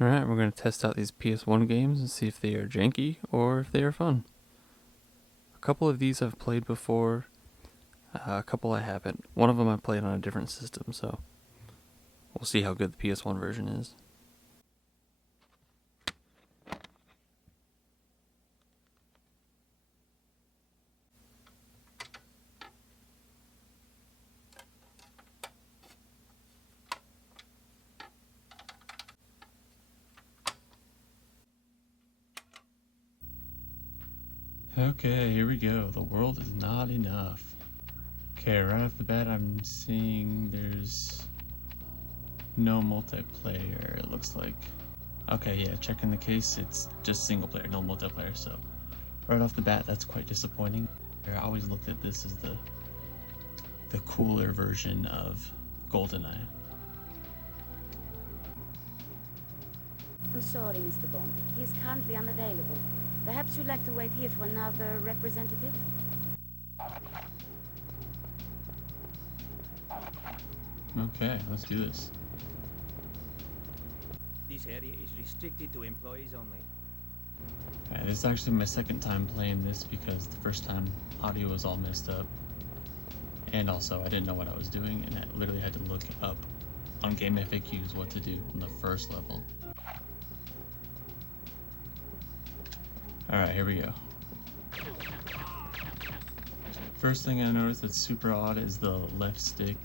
Alright, we're going to test out these PS1 games and see if they are janky or if they are fun. A couple of these I've played before, a couple I haven't. One of them I played on a different system, so we'll see how good the PS1 version is. Okay, here we go. The world is not enough. Okay, right off the bat I'm seeing there's no multiplayer, it looks like. Okay, yeah, checking the case, it's just single player, no multiplayer, so right off the bat that's quite disappointing. I always looked at this as the cooler version of GoldenEye. I'm sorry, Mr. Bond. He is currently unavailable. Perhaps you'd like to wait here for another representative? Okay, let's do this. This area is restricted to employees only. This is actually my second time playing this because the first time audio was all messed up. And also I didn't know what I was doing and I literally had to look up on game FAQs what to do on the first level. Alright, here we go. First thing I noticed that's super odd is the left stick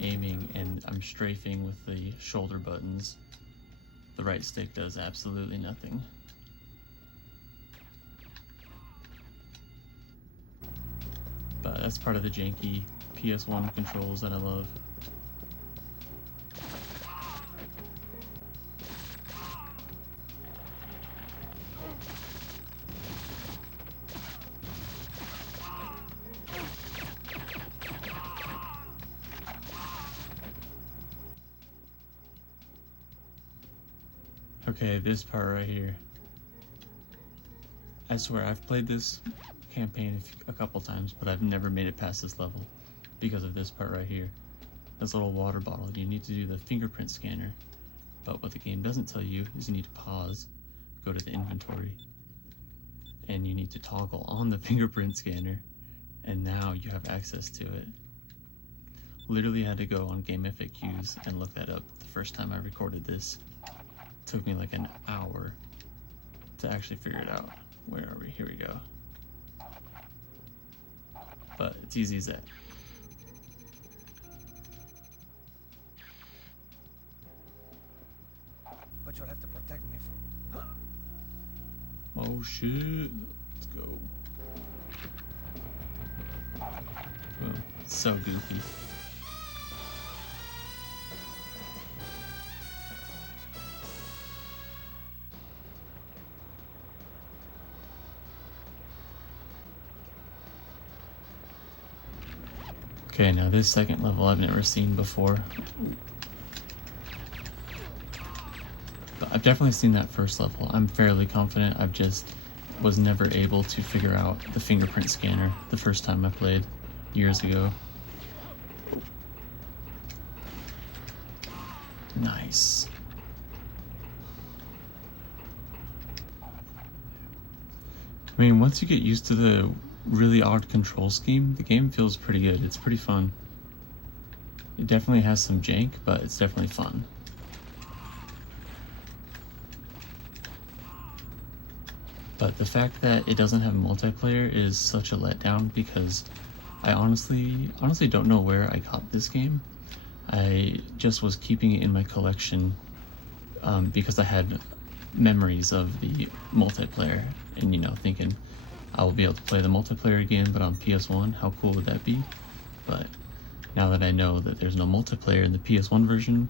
aiming, and I'm strafing with the shoulder buttons. The right stick does absolutely nothing. But that's part of the janky PS1 controls that I love. Okay, this part right here. I swear, I've played this campaign a couple times, but I've never made it past this level because of this part right here. This little water bottle, you need to do the fingerprint scanner, but what the game doesn't tell you is you need to pause, go to the inventory, and you need to toggle on the fingerprint scanner, and now you have access to it. Literally had to go on game FAQs and look that up the first time I recorded this. Took me like an hour to actually figure it out. Where are we? Here we go. But it's easy as that. But you'll have to protect me from... Oh shit. Let's go. Boom. So goofy. Okay, now this second level I've never seen before. But I've definitely seen that first level. I'm fairly confident. I've just was never able to figure out the fingerprint scanner the first time I played years ago. Nice. I mean, once you get used to the really odd control scheme, the game feels pretty good. It's pretty fun. It definitely has some jank, but it's definitely fun. But the fact that it doesn't have multiplayer is such a letdown because I honestly don't know where I got this game. I just was keeping it in my collection because I had memories of the multiplayer and, you know, thinking I will be able to play the multiplayer again, but on PS1, how cool would that be? But now that I know that there's no multiplayer in the PS1 version,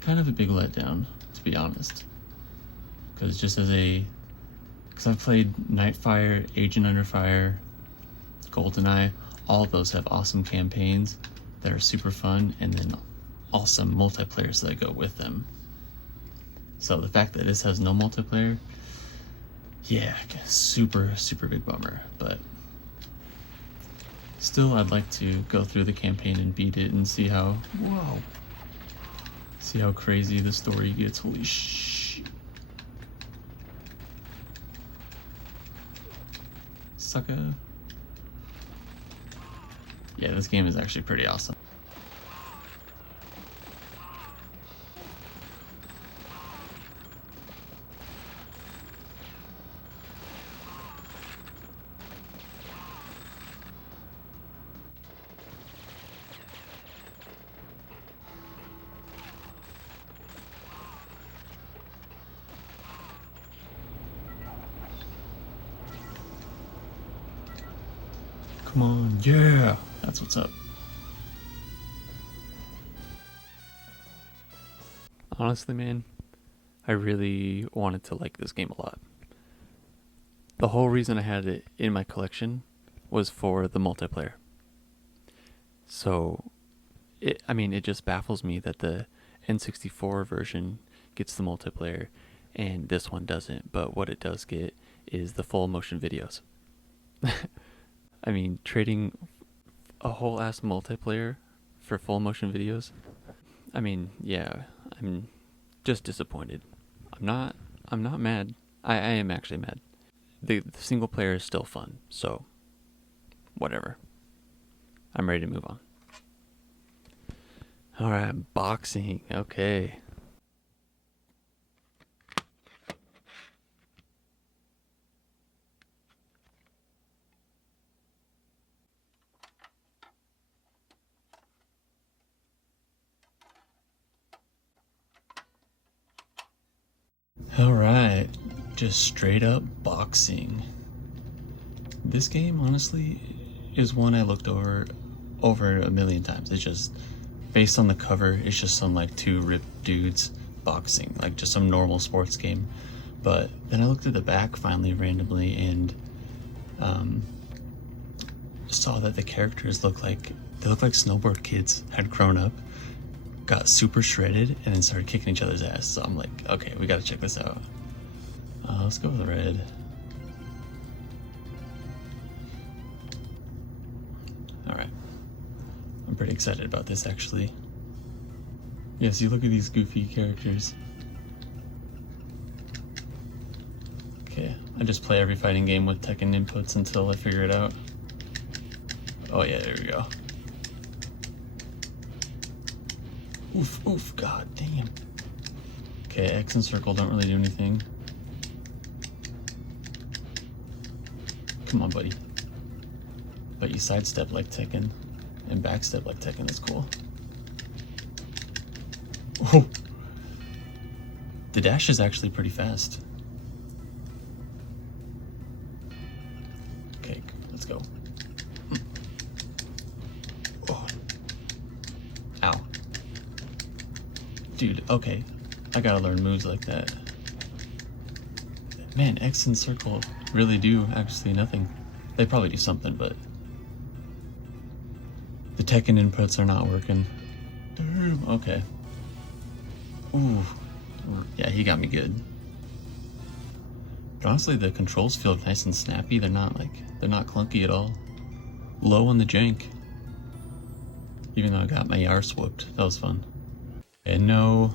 kind of a big letdown, to be honest. Because because I've played Nightfire, Agent Under Fire, GoldenEye, all of those have awesome campaigns that are super fun, and then awesome multiplayers that go with them. So the fact that this has no multiplayer, yeah, super big bummer, but still I'd like to go through the campaign and beat it and see how crazy the story gets. Holy shit. sucker. Yeah, this game is actually pretty awesome. Come on, yeah! That's what's up. Honestly, man, I really wanted to like this game a lot. The whole reason I had it in my collection was for the multiplayer. So, it just baffles me that the N64 version gets the multiplayer and this one doesn't, but what it does get is the full motion videos. I mean, trading a whole ass multiplayer for full motion videos. I mean, yeah, I'm just disappointed. I'm not mad. I am actually mad. The single player is still fun, so whatever. I'm ready to move on. Alright, boxing. Okay. Alright, just straight up boxing. This game, honestly, is one I looked over a million times. It's just, based on the cover, it's just some like two ripped dudes boxing, like just some normal sports game. But then I looked at the back finally randomly and saw that the characters look like snowboard kids had grown up, got super shredded, and then started kicking each other's ass. So I'm like, okay, we gotta check this out. Let's go with red. Alright. I'm pretty excited about this, actually. Yes, you look at these goofy characters. Okay, I just play every fighting game with Tekken inputs until I figure it out. Oh yeah, there we go. Oof, oof, god damn. Okay, X and circle don't really do anything. Come on, buddy. But you sidestep like Tekken and backstep like Tekken. That's cool. Oh! The dash is actually pretty fast. Okay, let's go. Oh. Ow. Dude, okay. I gotta learn moves like that. Man, X and circle really do actually nothing. They probably do something, but the Tekken inputs are not working. Damn, okay. Ooh. Yeah, he got me good. But honestly, the controls feel nice and snappy. They're not clunky at all. Low on the jank. Even though I got my arse whooped. That was fun. And no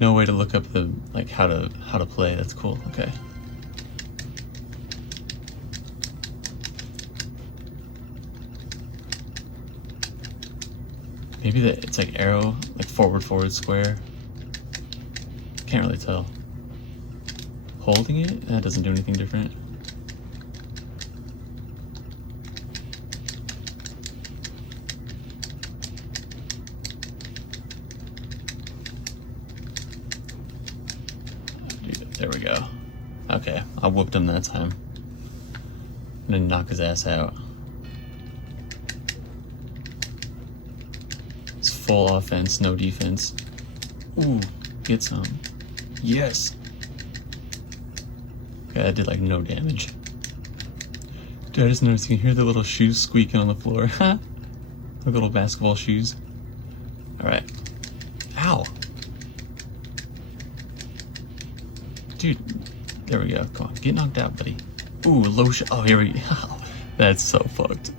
no way to look up the how to play. That's cool. Okay. Maybe it's like arrow, like forward, square. Can't really tell. Holding it? That doesn't do anything different. There we go. Okay, I whooped him that time. I'm gonna knock his ass out. It's full offense, no defense. Ooh, get some. Yes! Okay, that did like no damage. Dude, I just noticed you can hear the little shoes squeaking on the floor. The little basketball shoes. Alright. Ow! Dude, there we go. Come on, get knocked out, buddy. Ooh, low shot. Oh, here we go. That's so fucked.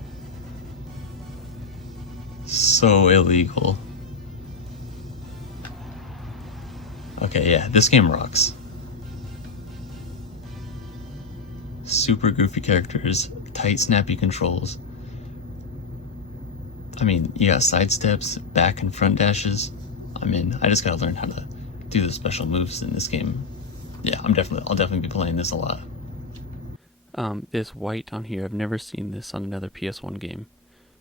So illegal. Okay, yeah, this game rocks. super goofy characters, tight, snappy controls. I mean, you got side steps, back and front dashes. I'm in. I just gotta learn how to do the special moves in this game. Yeah, I'll definitely be playing this a lot. This white on here, I've never seen this on another PS1 game,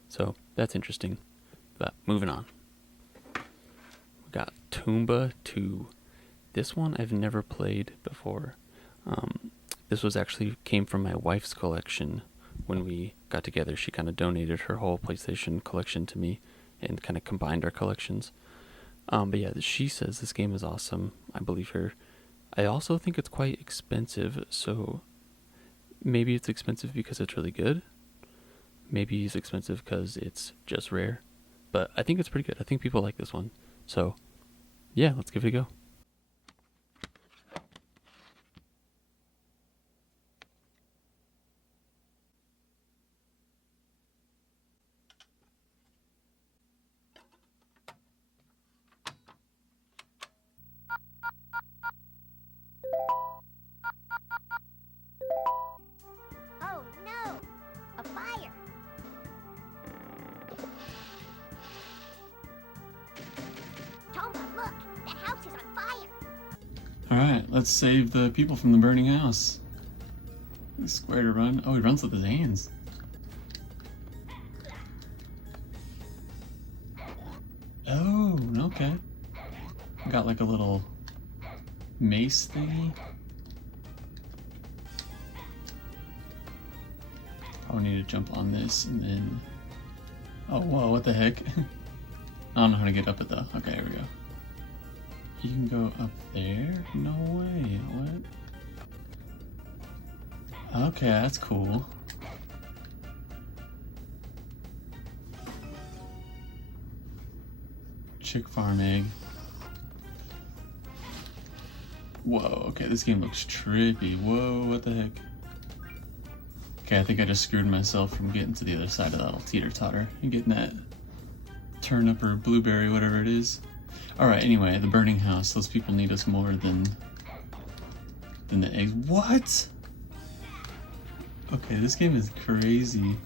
so that's interesting. But moving on, we got Tomba 2. This one I've never played before. This was actually came from my wife's collection. When we got together, she kind of donated her whole PlayStation collection to me and kind of combined our collections. But yeah, she says this game is awesome. I believe her. I also think it's quite expensive, so maybe it's expensive because it's really good. Maybe it's expensive because it's just rare. But I think it's pretty good. I think people like this one. So yeah, let's give it a go. Oh no! A fire! Tomba, look! That house is on fire! Alright, let's save the people from the burning house. Square to run. Oh, he runs with his hands. Oh, okay. Got like a little mace thingy. Probably need to jump on this and then... Oh, whoa, what the heck? I don't know how to get up it though. Okay, here we go. You can go up there? No way, what? Okay, that's cool. Chick farm egg. Whoa, okay, this game looks trippy. Whoa, what the heck? Okay, I think I just screwed myself from getting to the other side of that little teeter-totter and getting that turnip or blueberry, whatever it is. Alright, anyway, the burning house. Those people need us more than the eggs. What? Okay, this game is crazy.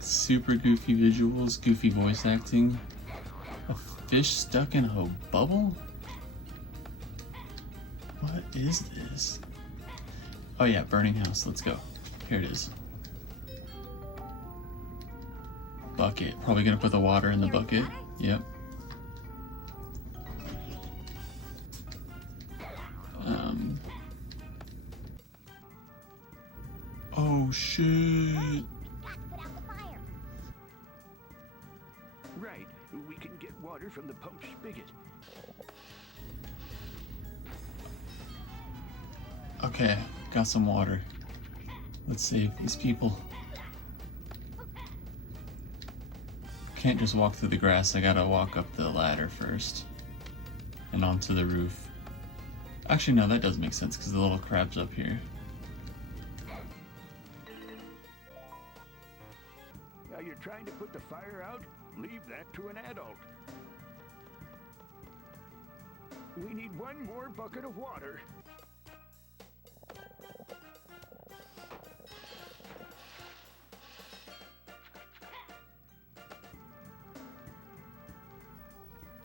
Super goofy visuals, goofy voice acting. A fish stuck in a bubble? What is this? Oh yeah, burning house. Let's go. Here it is. Bucket. Probably gonna put the water in the bucket. Yep. Oh shit. Got to put out the fire! Right. We can get water from the pump spigot. Okay, got some water. Let's save these people. Can't just walk through the grass, I gotta walk up the ladder first. And onto the roof. Actually, no, that does make sense because the little crab's up here. Now you're trying to put the fire out? Leave that to an adult. We need one more bucket of water.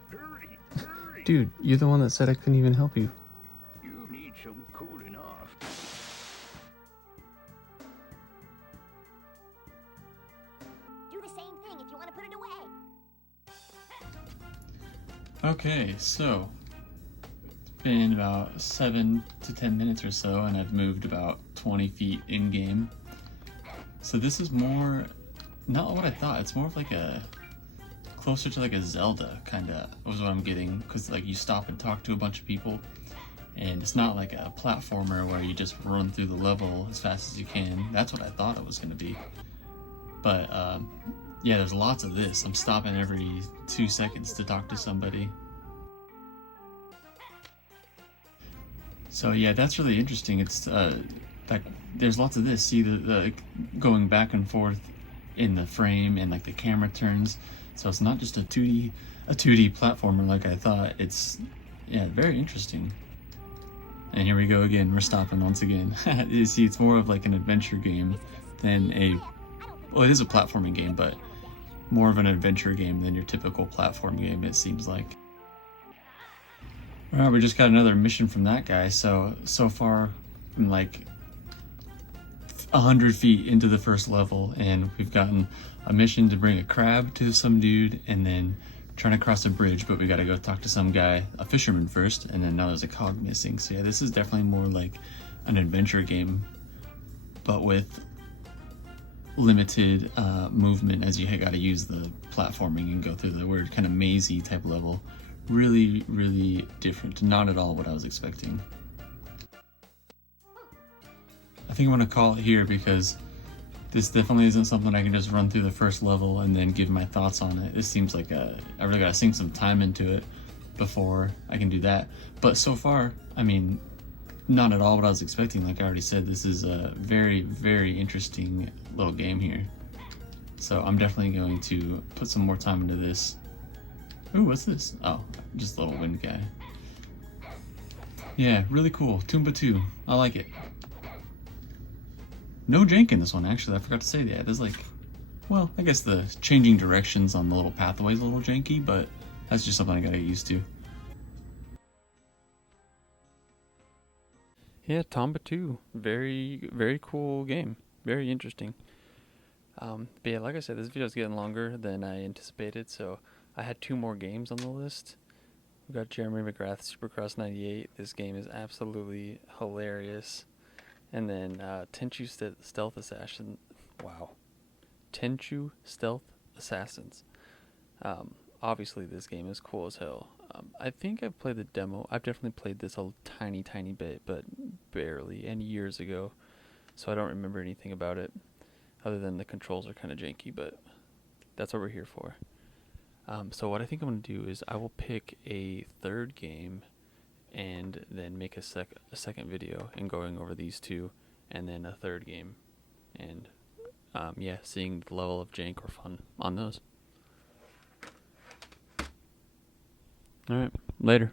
Hurry, hurry! Dude, you're the one that said I couldn't even help you. You need some cooling off. Do the same thing if you want to put it away! Okay, so it's been about 7 to 10 minutes or so, and I've moved about 20 feet in game. So this is more not what I thought. It's more of like a closer to like a Zelda kind of was what I'm getting, because like you stop and talk to a bunch of people, and it's not like a platformer where you just run through the level as fast as you can. That's what I thought it was going to be, but yeah, there's lots of this. I'm stopping every 2 seconds to talk to somebody. So yeah, that's really interesting. It's like there's lots of this. See the going back and forth in the frame, and like the camera turns. So it's not just a 2D platformer like I thought. It's, yeah, very interesting. And here we go again, we're stopping once again. You see, it's more of like an adventure game than well, it is a platforming game, but more of an adventure game than your typical platform game, it seems like. Alright, we just got another mission from that guy, so far I'm like 100 feet into the first level, and we've gotten a mission to bring a crab to some dude, and then trying to cross a bridge, but we gotta go talk to some guy, a fisherman first, and then now there's a cog missing. So yeah, this is definitely more like an adventure game, but with limited movement, as you gotta use the platforming and go through the weird kind of mazy type level. Really, really different. Not at all what I was expecting. I think I'm gonna call it here because this definitely isn't something I can just run through the first level and then give my thoughts on it. This seems like I really gotta sink some time into it before I can do that. But so far, I mean, not at all what I was expecting. Like I already said, this is a very, very interesting little game here. So I'm definitely going to put some more time into this. Ooh, what's this? Oh, just a little wind guy. Yeah, really cool. Tomba 2. I like it. No jank in this one, actually. I forgot to say that. There's like, well, I guess the changing directions on the little pathway is a little janky, but that's just something I gotta get used to. Yeah, Tomba 2. Very, very cool game. Very interesting. But yeah, like I said, this video's getting longer than I anticipated, so I had 2 more games on the list. We got Jeremy McGrath's Supercross 98. This game is absolutely hilarious. And then Tenchu Stealth Assassin. Wow. Tenchu Stealth Assassins. Obviously, this game is cool as hell. I think I've played the demo. I've definitely played this a tiny, tiny bit, but barely, and years ago. So I don't remember anything about it, other than the controls are kind of janky, but that's what we're here for. So what I think I'm going to do is I will pick a third game and then make a second video and going over these 2, and then a third game, and yeah, seeing the level of jank or fun on those. Alright, later.